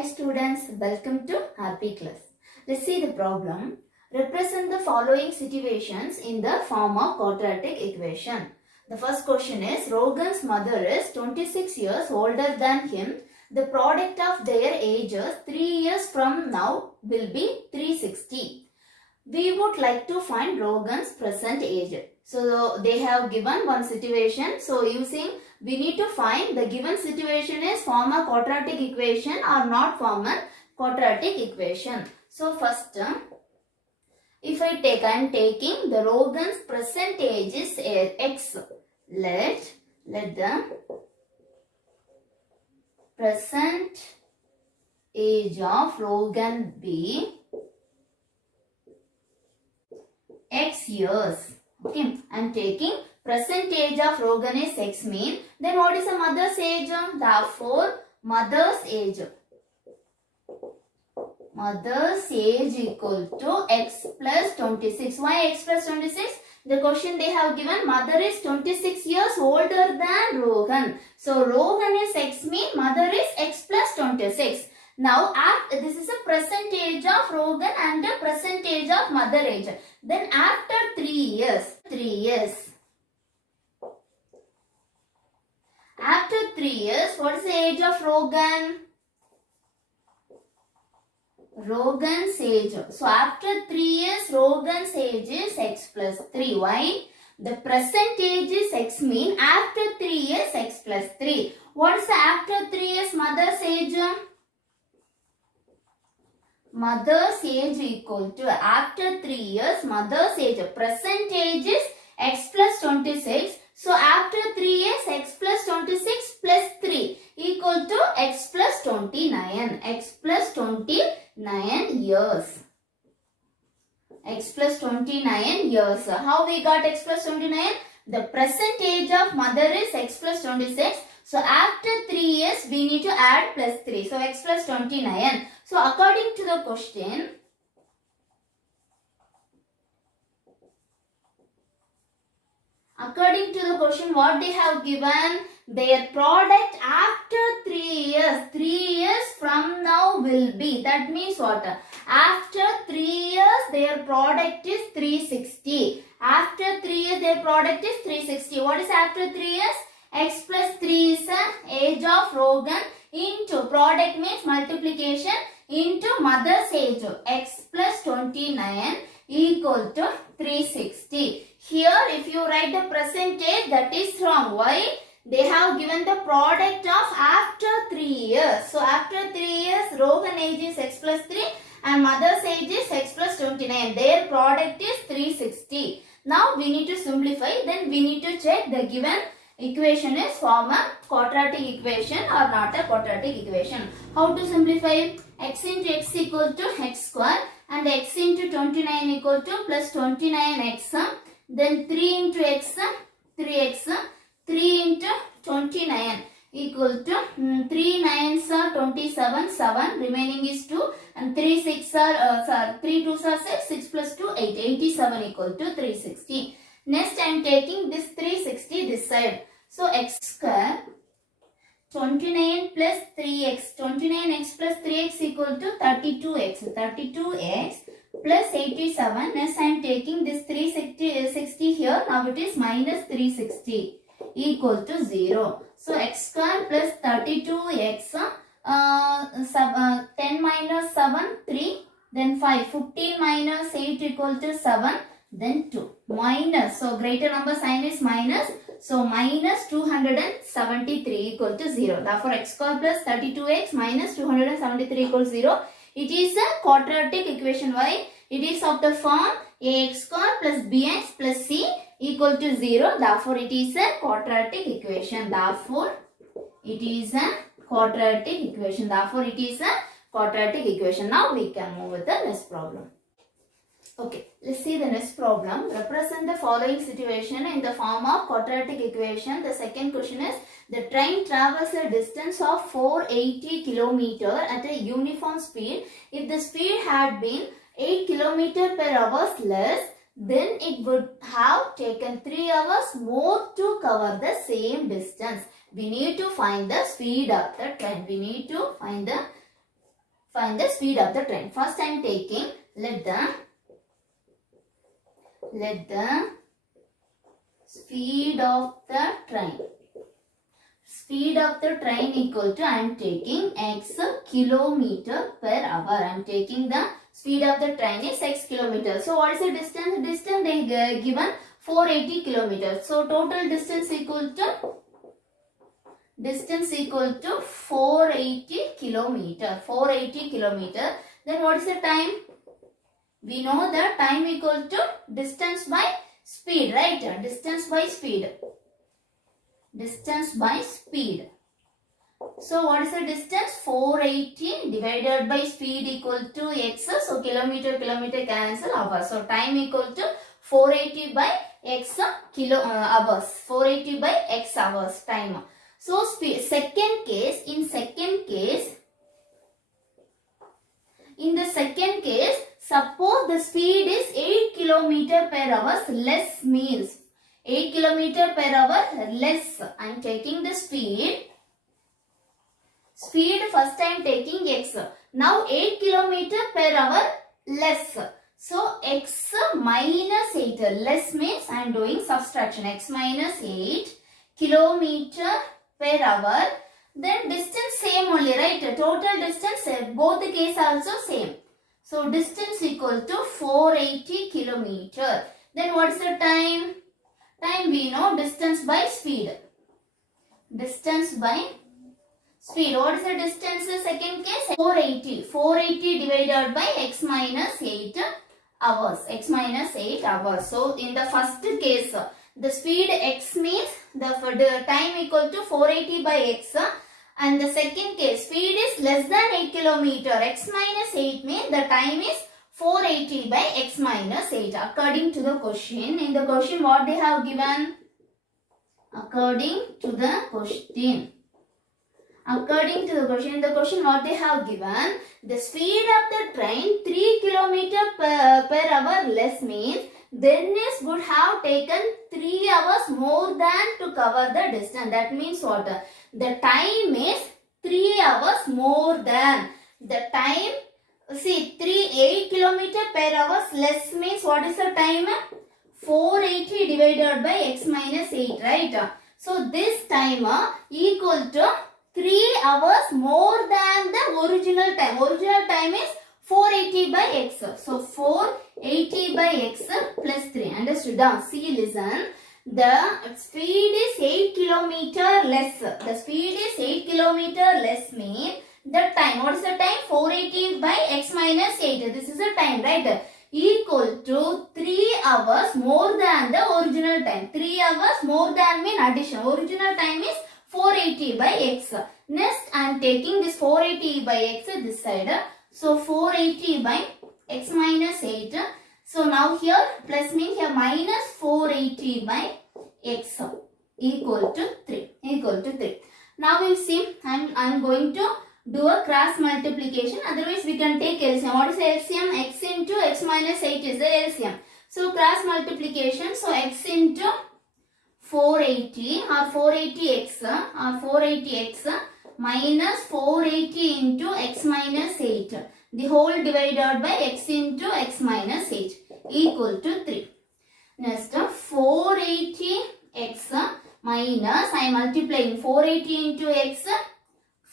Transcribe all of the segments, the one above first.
Hi students, welcome to Happy Class. Let's see the problem. Represent the following situations in the form of quadratic equation. The first question is, Rogan's mother is 26 years older than him. The product of their ages 3 years from now will be 360. We would like to find Rogan's present age. So they have given one situation. So we need to find the given situation is form a quadratic equation or not form a quadratic equation. So first, if I am taking the Rogan's present age is x. Let the present age of Rogan be x years. Okay, I am taking present age of Rogan is x mean. Then what is the mother's age? Therefore, mother's age equal to x plus 26. Why x plus 26? The question they have given, mother is 26 years older than Rogan. So Rogan is x mean mother is x plus 26. Now this is a present age of Rogan and a present age of mother age. Then after 3 years. After 3 years, what is the age of Rogan? Rogan's age. So after 3 years, Rogan's age is x plus 3. Why? The present age is x mean after 3 years x plus 3. What is the after 3 years mother's age? Mother's age equal to after 3 years mother's age. Present age is x plus 26. So after 3 years x plus 26 plus 3 equal to x plus 29. X plus 29 years. X plus 29 years. How we got x plus 29? The present age of mother is x plus 26. So after 3 years we need to add plus 3. So x plus 29. So according to the question, what they have given, their product after 3 years, 3 years from now will be, that means what? After 3 years their product is 360. After 3 years their product is 360. What is after 3 years? X plus 3 is the age of Rogan into product means multiplication into mother's age. X plus 29 equal to 360. Here if you write the present age, that is wrong. Why? They have given the product of after 3 years. So after 3 years Rogan age is x plus 3 and mother's age is x plus 29. Their product is 360. Now we need to simplify. Then we need to check the given equation is form a quadratic equation or not a quadratic equation. How to simplify? X into x equal to x square and x into 29 equal to plus 29x. Then 3 into x, 3x, 3 into 29 equal to 3 9s are 27, 7, remaining is 2 and 3 6 are 3 2s are 6, 6 plus 2 8, 87 equal to 360. Next I am taking this 360 this side. So x square 29 plus 3x, 29x plus 3x equal to 32x, 32x plus 87. Next I am taking this 360 here. Now it is minus 360 equal to 0. So x square plus 32x, 10 minus 7, 3, then 5, 15 minus 8 equal to 7, then 2, minus, so greater number sign is minus, so minus 273 equal to 0. Therefore x square plus 32x minus 273 equals 0. It is a quadratic equation. Why? It is of the form ax square plus bx plus c equal to 0. Therefore it is a quadratic equation. Therefore it is a quadratic equation. Now we can move with the next problem. Okay, let's see the next problem. Represent the following situation in the form of quadratic equation. The second question is, the train travels a distance of 480 km at a uniform speed. If the speed had been 8 km per hour less, then it would have taken 3 hours more to cover the same distance. We need to find the speed of the train. We need to find the find the speed of the train. First I am taking, let the speed of the train. Speed of the train equal to, I am taking x kilometer per hour. I am taking the speed of the train is x kilometers. So what is the distance? Distance they given 480 kilometers. So total distance equal to 480 kilometer. 480 kilometer. Then what is the time? We know the time equal to distance by speed, right? Distance by speed. Distance by speed. So what is the distance? 480 divided by speed equal to x. So kilometer cancel hours. So time equal to 480 by x hours. 480 by x hours time. So speed. In the second case, suppose the speed is 8 kilometer per hour less, means 8 kilometer per hour less. I am taking the speed. First I am taking x. Now 8 kilometer per hour less. So x minus 8. Less means I am doing subtraction. X minus 8 kilometer per hour. Then distance same only, right? Total distance, both the case also same. So distance equal to 480 kilometer. Then what is the time? Time we know, distance by speed. Distance by speed. What is the distance in second case? 480. 480 divided by x minus 8 hours. X minus 8 hours. So in the first case, the speed x means the time equal to 480 by x. And the second case, speed is less than 8 kilometer. X minus 8 means the time is 480 by x minus 8. According to the question. In the question what they have given? According to the question. In the question what they have given? The speed of the train 3 kilometer per hour less means Dennis would have taken 3 hours more than to cover the distance. That means what? The time is 3 hours more than. The time, see, 8 kilometer per hour less means what is the time? 480 divided by x minus 8, right? So this time equal to 3 hours more than the original time. Original time is 480 by x. So 480 by x plus 3. Understood? See, listen. The speed is 8 kilometer less. The speed is 8 kilometer less means the time. What is the time? 480 by x minus 8. This is the time, right? Equal to 3 hours more than the original time. 3 hours more than mean addition. Original time is 480 by x. Next, I am taking this 480 by x this side. So 480 by x minus 8. So now here plus means here minus 480 by x equal to 3. Now we'll see. I'm going to do a cross multiplication. Otherwise we can take LCM. What is LCM? X into x minus 8 is the LCM. So cross multiplication. So x into 480 or 480x minus 480 into x minus 8. The whole divided by x into x minus 8 equal to 3. Next 480x minus, I am multiplying 480 into x,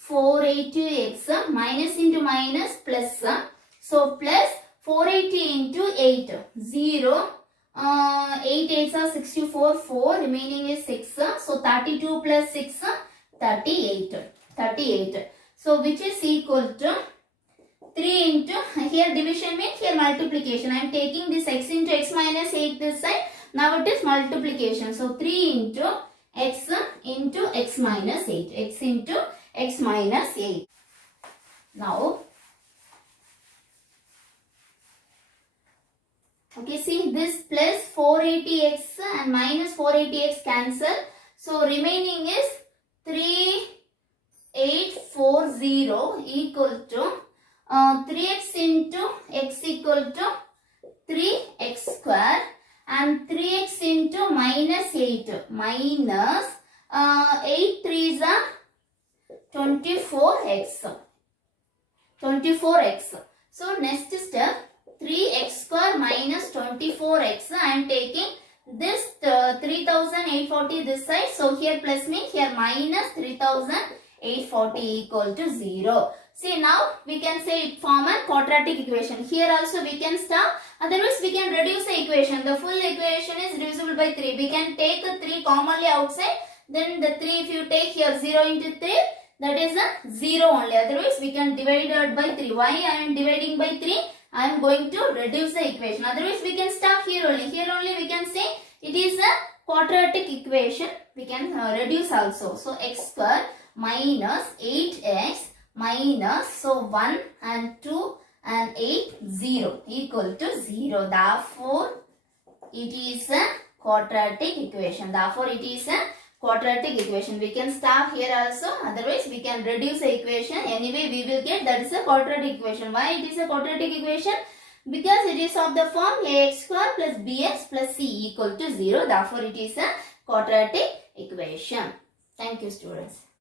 480x minus into minus plus. So plus 480 into 8, 0. 8 8s are 64, 4, remaining is 6. So 32 plus 6, 38. So which is equal to 3 into, here division means here multiplication. I am taking this x into x minus 8 this side. Now it is multiplication. So 3 into x minus 8. X into x minus 8. Now, okay, see this plus 480x and minus 480x cancel. So remaining is 3840 equal to 3x into x equal to 3x square and 3x into minus 8 minus 8 3s are 24x. 24x. So next step, 3x square minus 24x. I am taking this 3840 this side. So here plus means here minus 3840 equal to 0. See, now we can say it form a quadratic equation. Here also we can stop. Otherwise we can reduce the equation. The full equation is divisible by 3. We can take a 3 commonly outside. Then the 3 if you take here 0 into 3. That is a 0 only. Otherwise, we can divide it by 3. Why I am dividing by 3? I am going to reduce the equation. Otherwise, we can stop here only. Here only we can say it is a quadratic equation. We can reduce also. So, x square minus 8x minus, so 1 and 2 and 8, 0 equal to 0. Therefore, it is a quadratic equation. Therefore, it is a quadratic equation. We can stop here also. Otherwise, we can reduce the equation. Anyway, we will get that is a quadratic equation. Why it is a quadratic equation? Because it is of the form ax square plus bx plus c equal to 0. Therefore, it is a quadratic equation. Thank you, students.